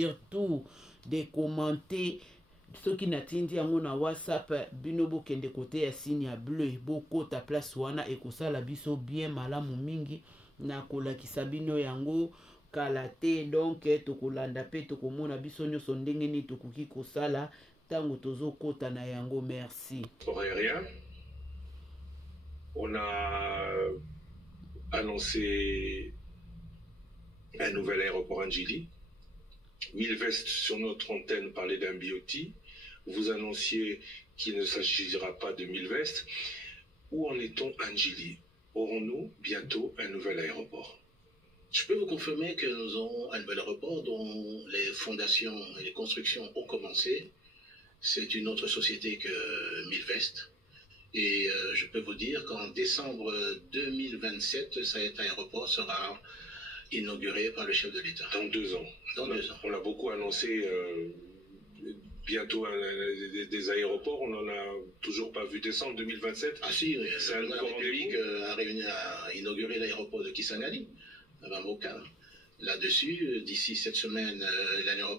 surtout de commenter ceux qui n'attendent yango na WhatsApp bino bokende côté ya signe ya bleu boko ta place wana ekosala biso bien malamu mingi na kolakisa bino yango kala te donc tokolanda pe tokomona biso nyonso ndenge nini tokoki kosala tango tozokota na yango. Merci. Aérien, on a annoncé un nouvel aéroport en Djili. Milvest sur notre antenne parlait d'un BOT. Vous annonciez qu'il ne s'agira pas de Milvest. Où en est-on en Djili? Aurons-nous bientôt un nouvel aéroport? Je peux vous confirmer que nous aurons un nouvel aéroport dont les fondations et les constructions ont commencé. C'est une autre société que Milvest. Et je peux vous dire qu'en décembre 2027, cet aéroport sera inauguré par le chef de l'État. Dans 2 ans. Dans 2 ans. On a beaucoup annoncé bientôt des aéroports. On n'en a toujours pas vu. Décembre 2027. Ah si, oui. C'est un la République a inauguré l'aéroport de Kisangani, à Bamboka. Là-dessus, d'ici cette semaine,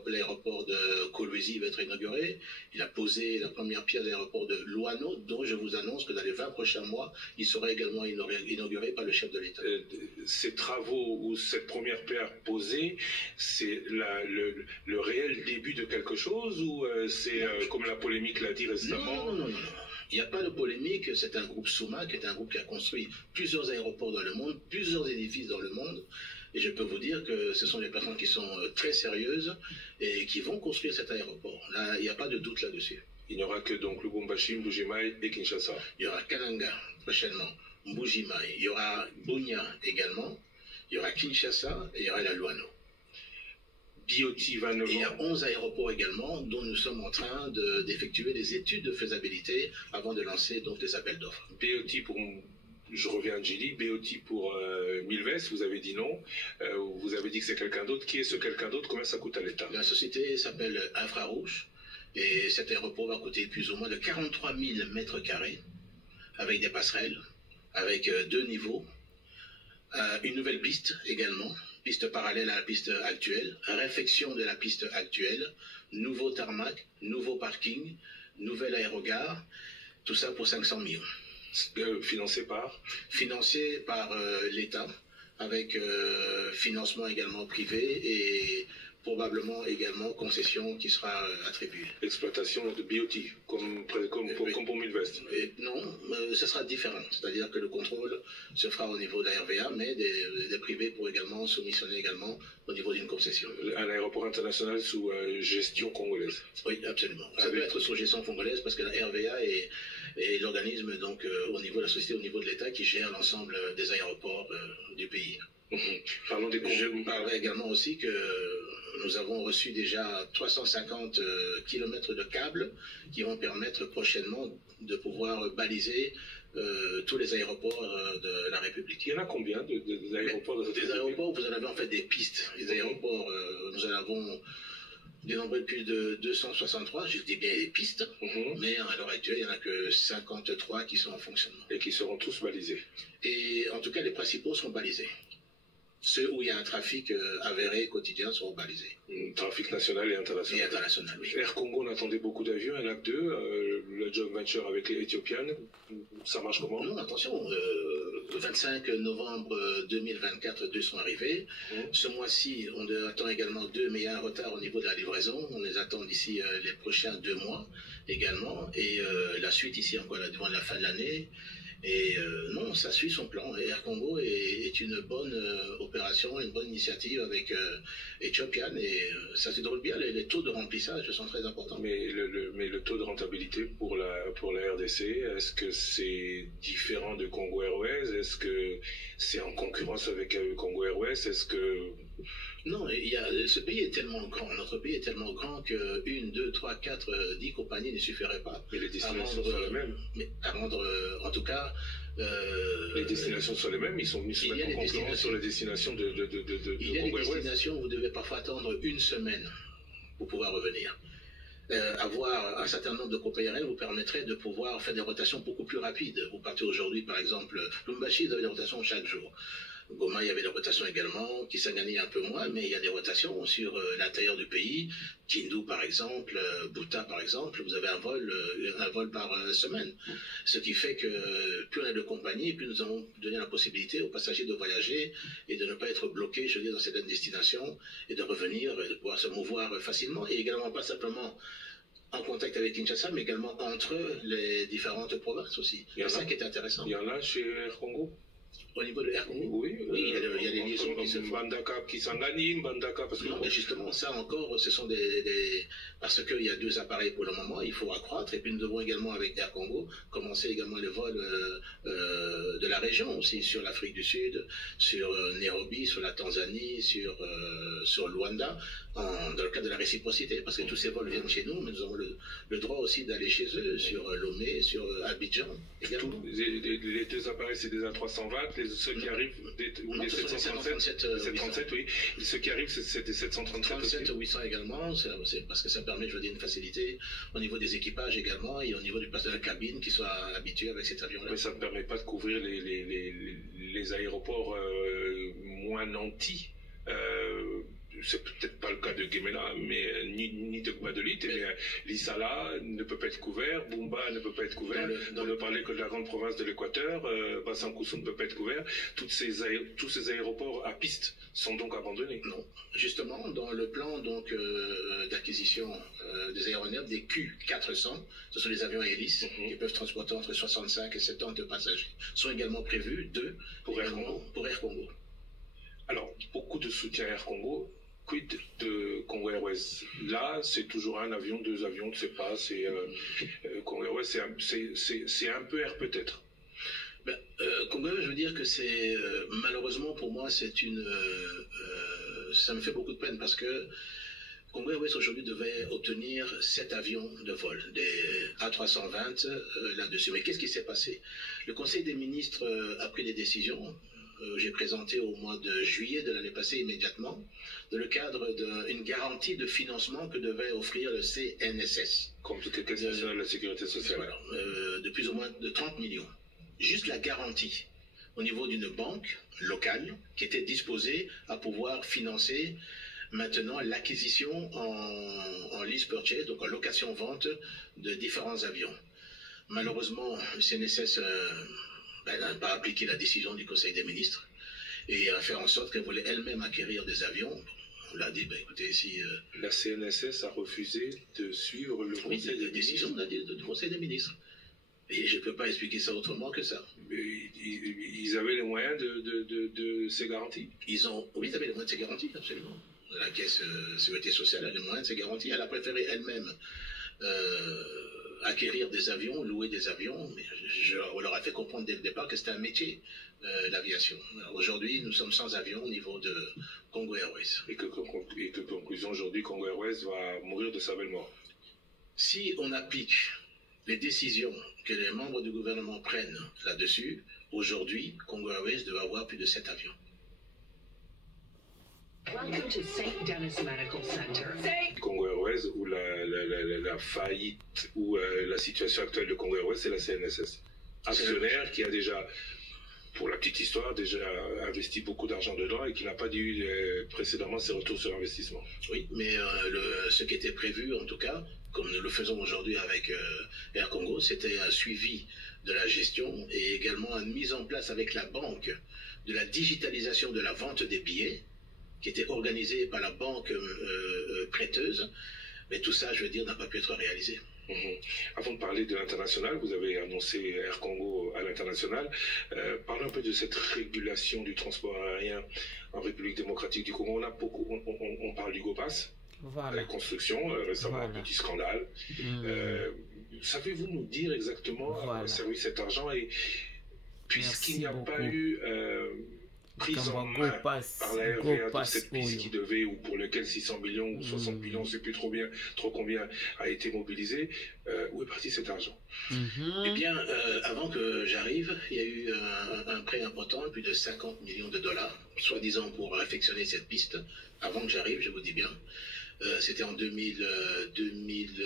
l'aéroport de Kolwezi va être inauguré. Il a posé la première pierre de l'aéroport de Luano, dont je vous annonce que dans les 20 prochains mois, il sera également inauguré par le chef de l'État. Ces travaux ou cette première pierre posée, c'est le réel début de quelque chose ou c'est comme la polémique l'a dit récemment? Non. Il n'y a pas de polémique, c'est un groupe Souma qui est un groupe qui a construit plusieurs aéroports dans le monde, plusieurs édifices dans le monde. Et je peux vous dire que ce sont des personnes qui sont très sérieuses et qui vont construire cet aéroport. Là, il n'y a pas de doute là-dessus. Il n'y aura que donc Lubumbashi, Mbujimaï et Kinshasa. Il y aura Kananga prochainement, Mbujimaï, il y aura Bunia également, il y aura Kinshasa et il y aura la Luano. BOT va il y a 11 aéroports également dont nous sommes en train d'effectuer des études de faisabilité avant de lancer donc des appels d'offres. BOT pour... Je reviens à Djili, BOT pour Milvest, vous avez dit non. Vous avez dit que c'est quelqu'un d'autre. Qui est ce quelqu'un d'autre? Combien ça coûte à l'État? La société s'appelle Infrarouge et cet aéroport va coûter plus ou moins de 43 000 mètres carrés avec des passerelles, avec 2 niveaux, une nouvelle piste également, piste parallèle à la piste actuelle, réfection de la piste actuelle, nouveau tarmac, nouveau parking, nouvelle aérogare, tout ça pour 500 millions. Financé par l'État, avec financement également privé et probablement également concession qui sera attribuée. Exploitation de BOT, comme pour Milvest? Non, ce sera différent. C'est-à-dire que le contrôle se fera au niveau de la RVA, mais des privés pourront également soumissionner également au niveau d'une concession. Un aéroport international sous gestion congolaise? Oui, absolument. Ça doit être sous gestion congolaise parce que la RVA est l'organisme donc au niveau de la société, au niveau de l'État qui gère l'ensemble des aéroports du pays. Parlons des Je vous parlerai également aussi que nous avons reçu déjà 350 km de câbles qui vont permettre prochainement de pouvoir baliser tous les aéroports de la République. Il y en a combien d'aéroports Des aéroports, vous en avez en fait des pistes. Les aéroports, nous en avons dénombré plus de 263, je dis bien les pistes, mais à l'heure actuelle, il n'y en a que 53 qui sont en fonctionnement. Et qui seront tous balisés. Et en tout cas, les principaux sont balisés. Ceux où il y a un trafic avéré quotidien seront balisés. Trafic national et international. Et international, oui. Air Congo, on attendait beaucoup d'avions, il y en a que 2. La joint venture avec les Éthiopiennes, ça marche comment? Non, attention, le 25 novembre 2024, 2 sont arrivés. Ce mois-ci, on attend également 2, mais il y a un retard au niveau de la livraison. On les attend d'ici les prochains 2 mois également. Et la suite ici encore devant la fin de l'année. Et non, ça suit son plan. Et Air Congo est une bonne opération, une bonne initiative avec Ethiopian et ça se déroule bien. Les taux de remplissage sont très importants. Mais le taux de rentabilité pour la RDC, est-ce que c'est différent de Congo Airways? Est-ce que c'est en concurrence avec Congo Airways? Est-ce que... Non, ce pays est tellement grand, notre pays est tellement grand que 1, 2, 3, 4, 10 compagnies ne suffiraient pas. Mais les destinations sont les mêmes. Mais à rendre, en tout cas... les destinations sont les mêmes, ils sont mis en concurrence sur les destinations de Il y a des destinations où vous devez parfois attendre 1 semaine pour pouvoir revenir. Avoir un certain nombre de compagnies aériennes vous permettrait de pouvoir faire des rotations beaucoup plus rapides. Vous partez aujourd'hui, par exemple, Lumbashi, vous avez des rotations chaque jour. Goma, il y avait des rotations également. Kisangani, un peu moins, mais il y a des rotations sur l'intérieur du pays. Kindu, par exemple, Buta, par exemple, vous avez un vol par semaine. Ce qui fait que plus on a de compagnies, plus nous avons donné la possibilité aux passagers de voyager et de ne pas être bloqués, je veux dire, dans certaines destinations et de revenir, et de pouvoir se mouvoir facilement. Et également, pas simplement en contact avec Kinshasa, mais également entre les différentes provinces aussi. C'est ça qui est intéressant. Il y en a chez Air Congo. Au niveau de Air Congo, oui, il y a des liaisons qui se font. Mbandaka, Kisangani, Mbandaka, parce que... Non, mais justement, ça encore, ce sont parce qu'il y a 2 appareils pour le moment, il faut accroître, et puis nous devons également, avec Air Congo, commencer également les vols de la région aussi, sur l'Afrique du Sud, sur Nairobi, sur la Tanzanie, sur Luanda, dans le cadre de la réciprocité, parce que tous ces vols viennent chez nous, mais nous avons le droit aussi d'aller chez eux, sur Lomé, sur Abidjan, également. Les 2 appareils, c'est des A320, ceux qui arrivent, ou des 737, oui. Et ceux qui arrivent, c'est des 737 800 également, c'est parce que ça permet, je veux dire, une facilité au niveau des équipages également et au niveau du personnel de la cabine qui soit habitué avec cet avion-là. Mais ça ne permet pas de couvrir les aéroports moins nantis. C'est peut-être pas le cas de Gemena, mais ni de Guadeloupe, mais Lissala ne peut pas être couvert, Bumba ne peut pas être couvert, on ne parlait que de la grande province de l'Équateur, Bassankousou ne peut pas être couvert, tous ces aéroports à piste sont donc abandonnés. Non, justement, dans le plan d'acquisition des aéronefs, des Q400, ce sont les avions à hélice qui peuvent transporter entre 65 et 70 passagers, sont également prévus 2 pour Air Congo. Alors, beaucoup de soutien à Air Congo. Quid de Congo Airways? Là, c'est toujours un avion, 2 avions, je ne sais pas. Congo Airways, c'est un peu Air peut-être. Congo Airways, je veux dire que c'est malheureusement pour moi, ça me fait beaucoup de peine parce que Congo Airways aujourd'hui devait obtenir 7 avions de vol, des A320 là-dessus. Mais qu'est-ce qui s'est passé? Le Conseil des ministres a pris des décisions. J'ai présenté au mois de juillet de l'année passée immédiatement, dans le cadre d'une garantie de financement que devait offrir le CNSS. Comme toutes les caisses nationales de la sécurité sociale. Voilà, de plus ou moins de 30 millions. Juste la garantie au niveau d'une banque locale qui était disposée à pouvoir financer maintenant l'acquisition en lease purchase, donc en location-vente de différents avions. Malheureusement, le CNSS n'a pas appliqué la décision du Conseil des ministres et a fait en sorte qu'elle voulait elle-même acquérir des avions. On l'a dit, écoutez, si... La CNSS a refusé de suivre le Conseil des décision du Conseil des ministres. Et je ne peux pas expliquer ça autrement que ça. Mais ils avaient les moyens de ces garanties? Oui, ils avaient les moyens de ces garanties, absolument. La Caisse Sécurité Sociale a les moyens de ces garanties. Elle a préféré elle-même acquérir des avions, louer des avions, mais on leur a fait comprendre dès le départ que c'était un métier, l'aviation. Aujourd'hui, nous sommes sans avion au niveau de Congo Airways. Et que conclusion, aujourd'hui, Congo Airways va mourir de sa belle mort. Si on applique les décisions que les membres du gouvernement prennent là-dessus, aujourd'hui, Congo Airways devait avoir plus de 7 avions. Welcome to St. Denis Medical Center. Congo Airways, ou la faillite, ou la situation actuelle de Congo Airways, c'est la CNSS. Actionnaire qui a déjà, pour la petite histoire, déjà investi beaucoup d'argent dedans et qui n'a pas eu précédemment ses retours sur investissement. Oui, mais ce qui était prévu, en tout cas, comme nous le faisons aujourd'hui avec Air Congo, c'était un suivi de la gestion et également une mise en place avec la banque de la digitalisation de la vente des billets, qui était organisée par la banque prêteuse, mais tout ça, je veux dire, n'a pas pu être réalisé. Avant de parler de l'international, vous avez annoncé Air Congo à l'international. Parlons un peu de cette régulation du transport aérien en République démocratique du Congo. On parle du GOPAS, la construction, récemment un petit scandale. Savez-vous nous dire exactement à quoi servit cet argent, et puisqu'il n'y a pas eu prise en main par la RVA de cette piste qui devait, ou pour lequel 600 millions ou 60 millions, on ne sait plus trop combien a été mobilisé, où est parti cet argent? Eh bien, avant que j'arrive, il y a eu un prêt important, plus de 50 millions de dollars, soi-disant pour réfectionner cette piste. Avant que j'arrive, je vous dis bien, c'était en 2016,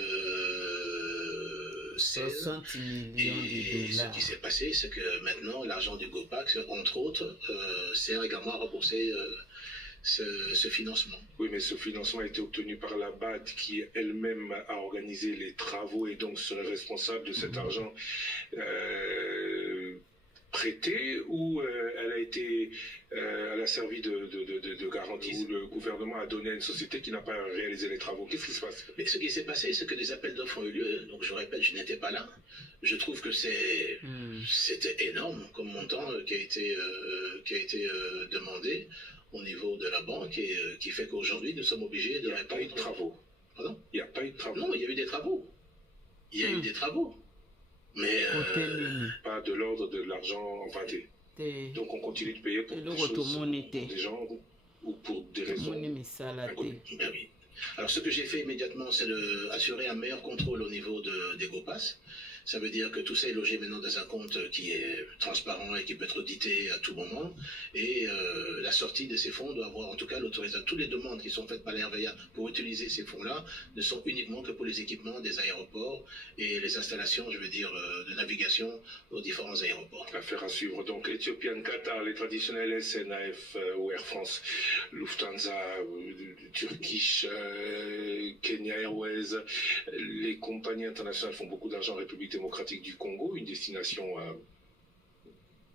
16. 60 millions Et de ce dollars. qui s'est passé, c'est que maintenant, l'argent du GOPAC, entre autres, sert également à rembourser ce financement. Oui, mais ce financement a été obtenu par la BAD qui elle-même a organisé les travaux et donc serait responsable de cet argent prêté, ou elle a servi de garantie, où le gouvernement a donné à une société qui n'a pas réalisé les travaux. Qu'est-ce qui se passe? Mais ce qui s'est passé, c'est que des appels d'offres ont eu lieu. Donc je répète, je n'étais pas là. Je trouve que c'était énorme comme montant qui a été demandé au niveau de la banque et qui fait qu'aujourd'hui nous sommes obligés de répondre. Il n'y a pas eu de travaux. Pardon? Il n'y a pas eu de travaux. Non, il y a eu des travaux. Il y a eu des travaux. Mais pas de l'ordre de l'argent emprunté. Donc on continue de payer pour des choses, pour des gens ou pour des raisons inconnues. Ben oui. Alors ce que j'ai fait immédiatement, c'est d'assurer un meilleur contrôle au niveau des GOPAS. Ça veut dire que tout ça est logé maintenant dans un compte qui est transparent et qui peut être audité à tout moment. Et la sortie de ces fonds doit avoir en tout cas l'autorisation. Toutes les demandes qui sont faites par la RVA pour utiliser ces fonds-là ne sont uniquement que pour les équipements des aéroports et les installations, je veux dire, de navigation aux différents aéroports. Affaire à suivre. Donc Ethiopian, Qatar, les traditionnels SNAF ou Air France, Lufthansa, Turkish, Kenya Airways, les compagnies internationales font beaucoup d'argent en République démocratique du Congo, une destination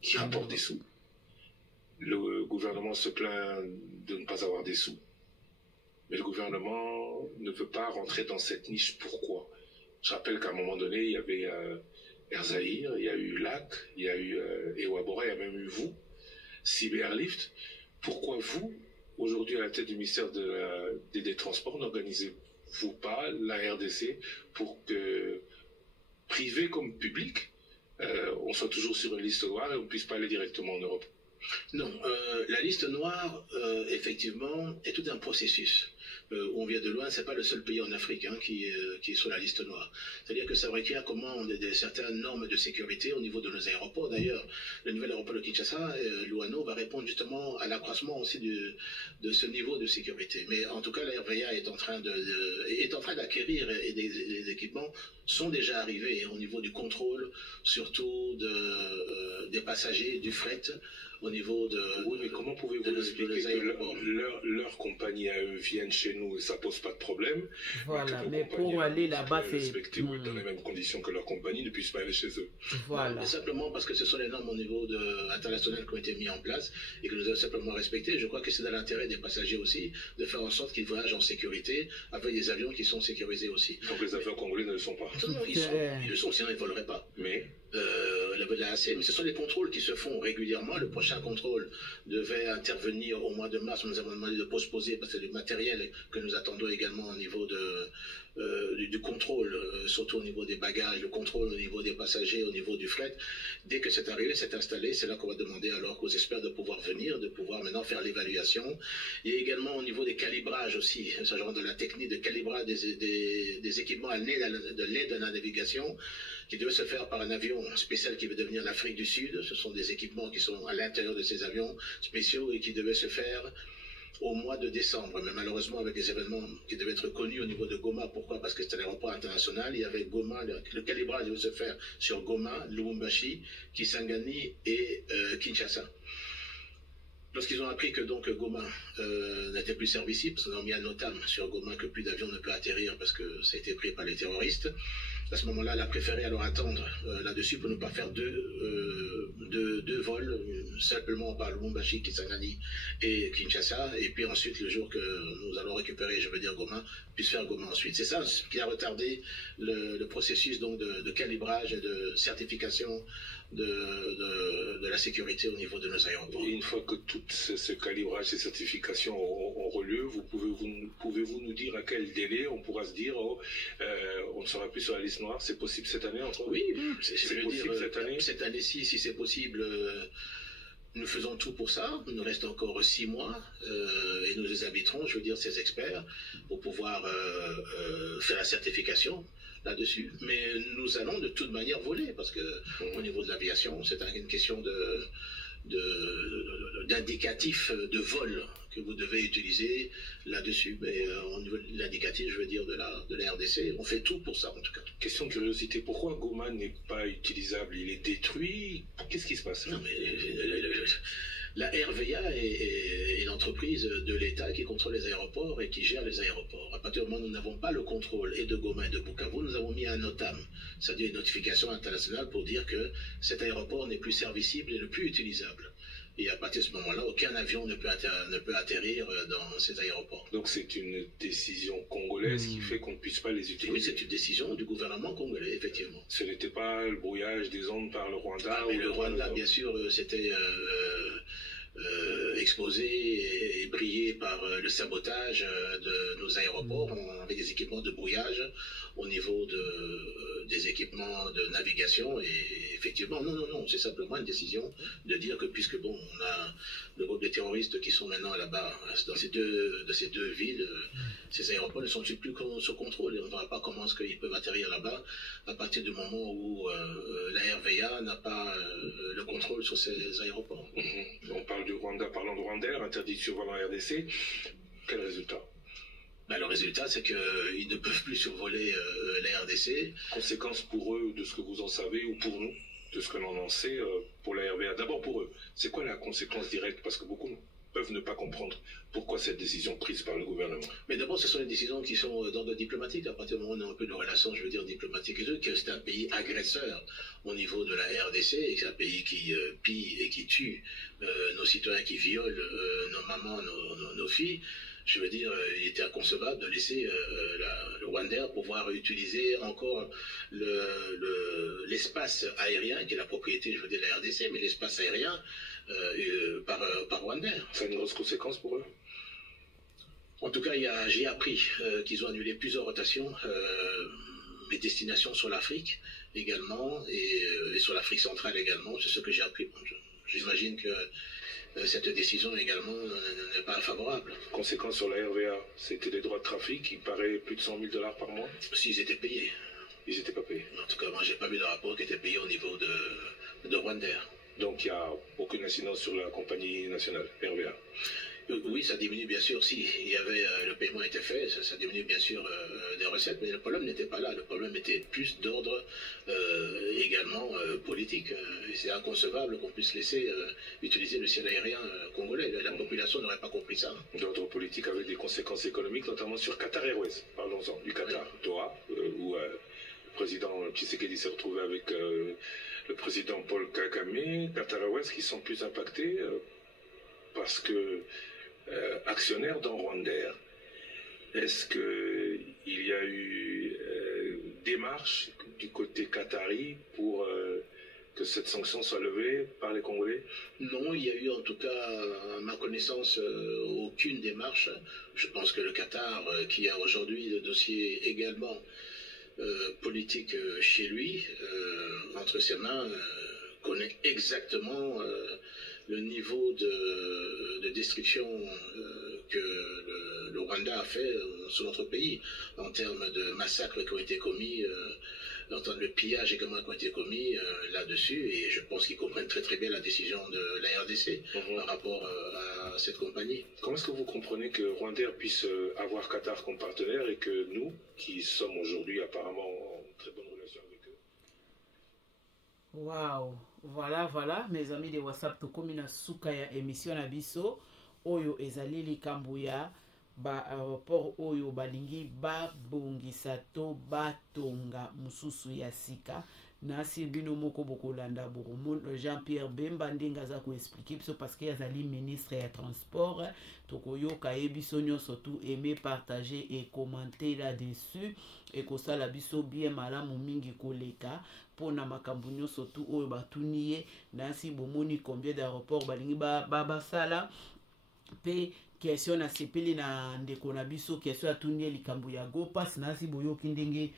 qui rapporte des sous. Le gouvernement se plaint de ne pas avoir des sous. Mais le gouvernement ne veut pas rentrer dans cette niche. Pourquoi? Je rappelle qu'à un moment donné, il y avait Air Zahir, il y a eu LAC, il y a eu Ewabora, il y a même eu vous, CIB Airlift. Pourquoi vous, aujourd'hui à la tête du ministère des Transports, n'organisez-vous pas la RDC pour que, privé comme public, on soit toujours sur une liste noire et on ne puisse pas aller directement en Europe? Non, la liste noire, effectivement, est tout un processus. On vient de loin, c'est pas le seul pays en Afrique qui est sur la liste noire. C'est-à-dire que ça requiert comment certaines normes de sécurité au niveau de nos aéroports. D'ailleurs, le nouvel aéroport de Kinshasa, Luano, va répondre justement à l'accroissement aussi de ce niveau de sécurité. Mais en tout cas, la RVA est en train d'acquérir et des équipements sont déjà arrivés au niveau du contrôle, surtout des passagers, du fret, au niveau de... Oui, mais comment pouvez-vous nous expliquer que leur compagnie à eux viennent chez nous et ça pose pas de problème? Voilà, mais pour aller là-bas, c'est... respecter dans les mêmes conditions que leur compagnie ne puisse pas aller chez eux. Voilà. Mais simplement parce que ce sont les normes au niveau international qui ont été mis en place et que nous avons simplement respecté. Je crois que c'est dans l'intérêt des passagers aussi de faire en sorte qu'ils voyagent en sécurité avec des avions qui sont sécurisés aussi. Donc les avions congolais ne le sont pas. Non, ils le sont, sinon ils ne voleraient pas. Mais mais ce sont les contrôles qui se font régulièrement. Le prochain contrôle devait intervenir au mois de mars. Nous avons demandé de postposer parce que le matériel que nous attendons également au niveau du contrôle, surtout au niveau des bagages, le contrôle au niveau des passagers, au niveau du fret. Dès que c'est arrivé, c'est installé, c'est là qu'on va demander alors aux experts de pouvoir venir, de pouvoir maintenant faire l'évaluation. Et également au niveau des calibrages aussi, ce genre de la technique de calibrage des équipements à l'aide de la navigation, qui devait se faire par un avion spécial qui veut devenir l'Afrique du Sud. Ce sont des équipements qui sont à l'intérieur de ces avions spéciaux et qui devaient se faire au mois de décembre. Mais malheureusement, avec des événements qui devaient être connus au niveau de Goma. Pourquoi? Parce que c'était l'aéroport international. Il y avait Goma, le calibrage devait se faire sur Goma, Lubumbashi, Kisangani et Kinshasa. Lorsqu'ils ont appris que donc Goma n'était plus servicible, parce qu'ils ont mis un notam sur Goma que plus d'avions ne peut atterrir parce que ça a été pris par les terroristes. À ce moment-là, elle a préféré alors attendre là-dessus pour ne pas faire deux vols, simplement par Lubumbashi, Kisangani et Kinshasa, et puis ensuite, le jour que nous allons récupérer, je veux dire Goma, puisse faire Goma ensuite. C'est ça qui a retardé le processus donc de calibrage et de certification de la sécurité au niveau de nos aéroports. Et une fois que tout ce calibrage, ces certifications auront lieu, pouvez-vous nous dire à quel délai on pourra se dire on ne sera plus sur la liste noire? C'est possible cette année encore? Oui, c'est possible cette année? Cette année-ci, si c'est possible, nous faisons tout pour ça. Il nous reste encore 6 mois et nous les inviterons, je veux dire, ces experts, pour pouvoir faire la certification là-dessus. Mais nous allons de toute manière voler, parce que au niveau de l'aviation, c'est une question d'indicatifs de vol que vous devez utiliser là-dessus. Mais au niveau de l'indicatif, je veux dire, de la RDC, on fait tout pour ça en tout cas. Question de curiosité, pourquoi Goma n'est pas utilisable? Il est détruit? Qu'est-ce qui se passe? Non, mais la RVA est l'entreprise de l'État qui contrôle les aéroports et qui gère les aéroports. À partir du moment où nous n'avons pas le contrôle et de Goma et de Bukavu, nous avons mis un NOTAM, c'est-à-dire une notification internationale pour dire que cet aéroport n'est plus servicible et ne plus utilisable. Et à partir de ce moment-là, aucun avion ne peut atterrir dans ces aéroports. Donc c'est une décision congolaise qui fait qu'on ne puisse pas les utiliser. Oui, c'est une décision du gouvernement congolais, effectivement. Ce n'était pas le brouillage des ondes par le Rwanda? Ah, mais le Rwanda, bien sûr, c'était exposé et brillé par le sabotage de nos aéroports. On avait des équipements de brouillage au niveau des équipements de navigation et effectivement, non, c'est simplement une décision de dire que puisque bon, on a le groupe de terroristes qui sont maintenant là-bas, dans ces deux villes, ces aéroports ne sont plus sous contrôle et on ne voit pas comment est-ce qu'ils peuvent atterrir là-bas à partir du moment où la RVA n'a pas le contrôle sur ces aéroports. On parle du Rwanda, parlons de Rwandair, interdit de survoler en RDC. Quel résultat? Ben, le résultat, c'est qu'ils ne peuvent plus survoler la RDC. Conséquence pour eux de ce que vous en savez ou pour nous, de ce que l'on en sait pour la RVA? D'abord pour eux, c'est quoi la conséquence directe? Parce que beaucoup peuvent ne pas comprendre pourquoi cette décision prise par le gouvernement. Mais d'abord, ce sont des décisions qui sont d'ordre diplomatique. À partir du moment où on a un peu de relations, je veux dire, diplomatiques et tout, que c'est un pays agresseur au niveau de la RDC, et que c'est un pays qui pille et qui tue nos citoyens, qui viole nos mamans, nos filles. Je veux dire, il était inconcevable de laisser le Rwanda pouvoir utiliser encore l'espace aérien, qui est la propriété, je veux dire, de la RDC, mais l'espace aérien par Rwanda. Ça a une grosse conséquence pour eux? En tout cas, j'ai appris qu'ils ont annulé plusieurs rotations, mes destinations sur l'Afrique également, et sur l'Afrique centrale également, c'est ce que j'ai appris. J'imagine que cette décision également n'est pas favorable. Conséquence sur la RVA, c'était des droits de trafic qui paraît plus de 100 000 $ par mois? S'ils étaient payés. Ils n'étaient pas payés? En tout cas, moi, j'ai pas vu de rapport qui était payé au niveau de Rwanda. Donc, il n'y a aucune incidence sur la compagnie nationale, RVA? Oui, ça diminue bien sûr. Si il y avait, le paiement était fait, ça diminue bien sûr des recettes, mais le problème n'était pas là. Le problème était plus d'ordre également politique. Et c'est inconcevable qu'on puisse laisser utiliser le ciel aérien congolais. La population n'aurait pas compris ça. D'ordre politique avec des conséquences économiques, notamment sur Qatar Airways. Parlons-en du Qatar, oui. Doha, où le président Tshisekedi s'est retrouvé avec le président Paul Kagame. Qatar Airways qui sont plus impactés parce que actionnaire dans Rwandair. Est-ce qu'il y a eu démarche du côté qatari pour que cette sanction soit levée par les Congolais? Non, il y a eu en tout cas, à ma connaissance, aucune démarche. Je pense que le Qatar, qui a aujourd'hui le dossier également politique chez lui, entre ses mains, connaît exactement le niveau de destruction que le Rwanda a fait sur notre pays, en termes de massacres qui ont été commis, en termes de pillages également qui ont été commis là-dessus, et je pense qu'ils comprennent très très bien la décision de la RDC par rapport à cette compagnie. Comment est-ce que vous comprenez que Rwandair puisse avoir Qatar comme partenaire et que nous, qui sommes aujourd'hui apparemment en très bonne relation avec eux? Waouh, voilà, mes amis de WhatsApp, tokomi na suka ya émission na biso oyo ezali likambo ya ba aéroport oyo balingi babongisa to batonga mususu ya sika nasi bino moko bokolanda bokomona Jean-Pierre Bemba ndenge aza koexplike biso parce que azali ministre ya transport tokoyoka ye biso nyonso tu aimer partager et commenter là-dessus ekosala biso bien malamu mingi koleka pona makambo nyonso tu oyo batuni ye nasi bomoni combien d'aéroports balingi basala pe question na sepeli na ndeko na biso question atuni ye likambo ya GoPass nasi boyoki ndenge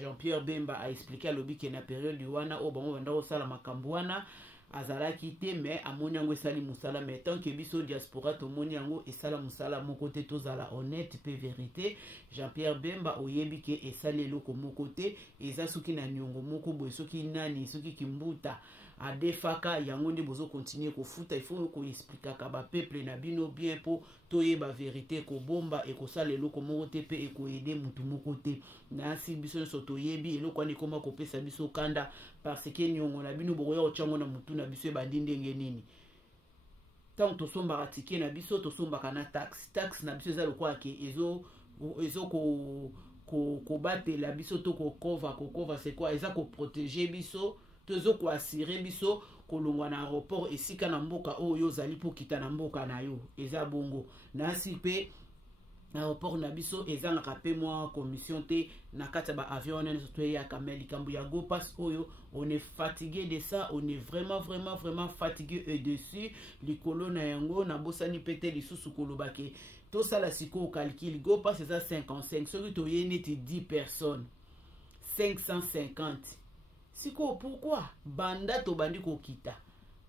Jean-Pierre Bemba a expliqué alobi ke na période wana o bango banda osala makambo wana azalaki te mais amoni yango esali musala mais tant que biso diaspora tomoni yango esala musala moko te tozala honnête pe vérité Jean-Pierre Bemba oyebi ke esali eloko moko te eza soki na niongo moko boye soki nani soki kimbuta adefaka yango nde bozo continuer kofuta. Il faut koexplikaka bapeuple na bino bien mpo toyeba vérité kobomba ekosala eloko moko te mpe ekoyede mutu moko te. Nasi biso nyonso toyebi eloko wana ekoma kopesa biso kanda parce que niongo na bino bokoya kotyango na mutu na biso ebandi ndenge nini. Tant tosombaka tike na biso tosombaka na taxe na biso eza lokola ke ezo kobatela biso to kokova c'est quoi eza koprotéger biso to ezo koassire biso kolongwa na aéroport esika na mboka oyo ozali mpo kita na mboka na yo eza bongo. Nasi mpe aéroport na biso ezangaka mpe mwa commission te na kati ya baavion wana nyonso toyeyaka me likambo ya go pass oyo on est fatigué de ça, on est vraiment fatigué dessus likolo na yango na bosani mpe te lisusu koloba ke tosala sikoyo calcul go pass eza 55 soki toye neti 10 personnes 550 sikoyo pourquoi banda tobandi kokita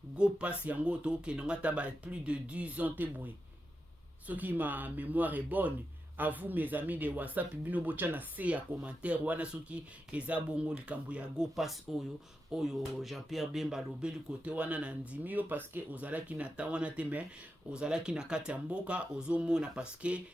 go pass yango tokende ngo ata ba plus de 10 ans te boye. Soki ma mémoire est bonne, à vous mes amis de WhatsApp bino bocha na se ya commentaire wana soki eza bongo likambo ya go pass oyo Jean-Pierre Bemba lobeli côté wana na ndimi yo parce que ozalaki na ta wana te mais ozalaki na kati ya mboka ozomona parce que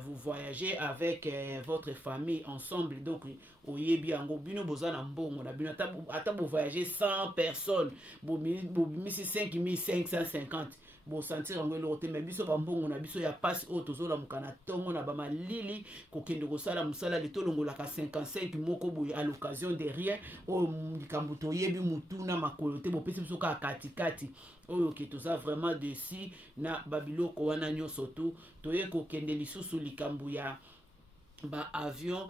vous voyagez avec votre famille ensemble donc oyebi yango bino boza na mbongo na bino ata bo voyager 100 personnes bo misi 5550 bo sentir yango eloko te mais biso bambongo na biso ya passe oyo tozolamuka na ntongo na bamalili kokende kosala mosala litolongolaka 55 moko boye à l'occasion de rien oyo likambo toyebi mutu na makolo te bopesi biso kaka katikati oyo ke toza vraiment desi na babiloko wana nyonso tu toye kokende lisusu likambo ya baavion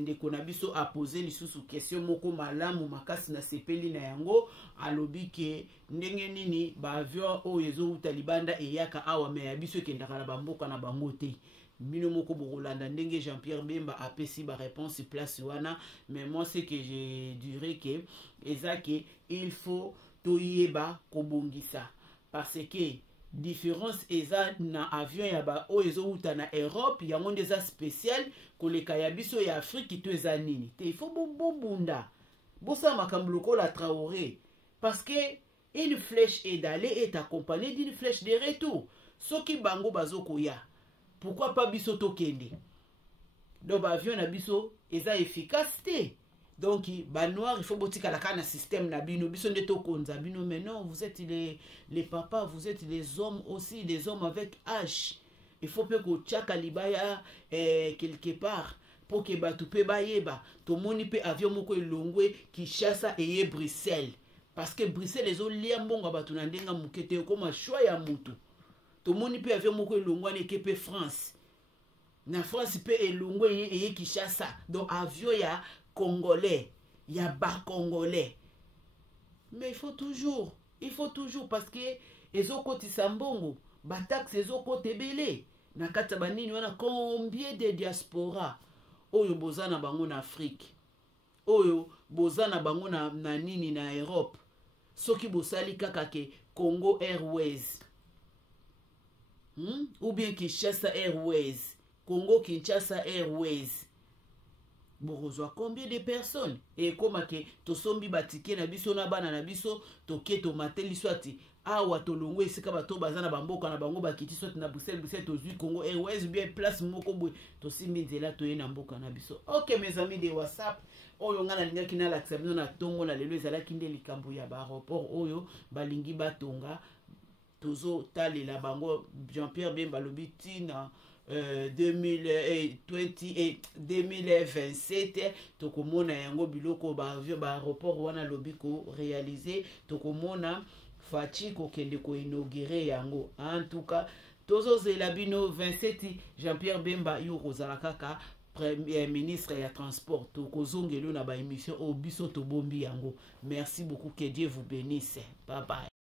ndeko na biso apose lisusu question moko malamu makasi na sepeli na yango alobi ke ndenge nini baavion oyo ezouta libanda eyaka awa me ya biso ekendaka na bamboka na bango te. Bino moko bokolanda ndenge Jean-Pierre Bemba apesi ba réponse place wana mais moi c'est que je dirais que ezake il faut toyeba kobongisa parce que différence eza na avion ya ba oyo ezouta na Europe yango ndeza spécial koleka ya biso ya Afrique to eza nini te. Il faut bobunda bosa makambo lokola Traoré parce que une flèche est d'aller est accompagnée d'une flèche de retour. Soki bango bazokoya pourquoi pas biso tokende donc ba avion na biso eza efficacité donc ba noir il faut botika la kana système na bino biso nde tokonza bino mais non vous êtes les papas vous êtes les hommes aussi des hommes avec âge il faut pe ko tchaka libaya quelque part pour que batu pe bayeba to moni pe avion moko elongwe Kinshasa eye Bruxelles parce que Bruxelles ezo lia mbongo batu na ndenga mukete koma choix ya mutu to moni pe avion moko elongwa ne kepe France na France pe elongwe eye Kinshasa donc avion ya congolais ya ba congolais mais il faut toujours parce que ezokotisa mbongo ba taxe ezokotebele na kata banini wana combien de diaspora oyo bozana bango na Afrique oyo bozana bango na nini na Europe soki bosali kaka ke Congo Airways ou bien Kinshasa Airways Congo Kinshasa Airways borozwa combien de personnes et comme que tosombi batike na biso na bana na biso toke tomateli swati awa tolongo esika bato bazana bamboka na bango bakiti swati na Bruxelles tozui Congo Airways bien place moko boy tosimbi nzela toye na mboka na biso. Ok mes amis de WhatsApp oyo ngana lingaki na lakisa bino na tongo na lelo ezalaki nde likambo ya ba aéroport oyo balingi batonga tozo talela bango Jean-Pierre Bemba lobi tina 2027 tokomona yango biloko ba aéroport wana lobi ko réaliser tokomona fachi kokende ko inaugurer yango en tout cas tozozela bino 27 Jean-Pierre Bemba yo kozala kaka premier ministre ya transport tokozongelo na ba émission o biso tobombi yango. Merci beaucoup, que Dieu vous bénisse, bye bye.